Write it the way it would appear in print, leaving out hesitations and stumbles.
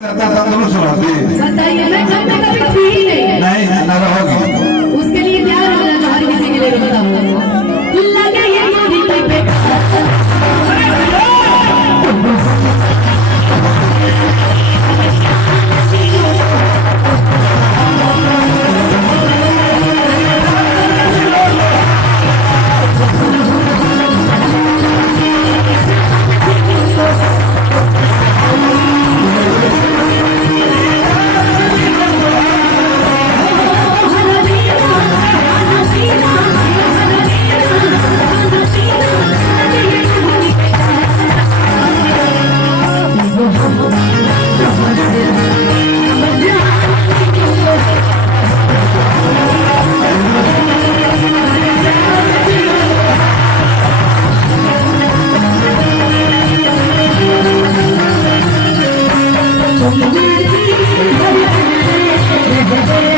तंदुरुस्त रहती। बताइए मैं कभी कभी थी ही नहीं। न रहोगी। उसके लिए क्या होना जो हर किसी के लिए रुकता हो। लगे ये दूरी पे Thank you.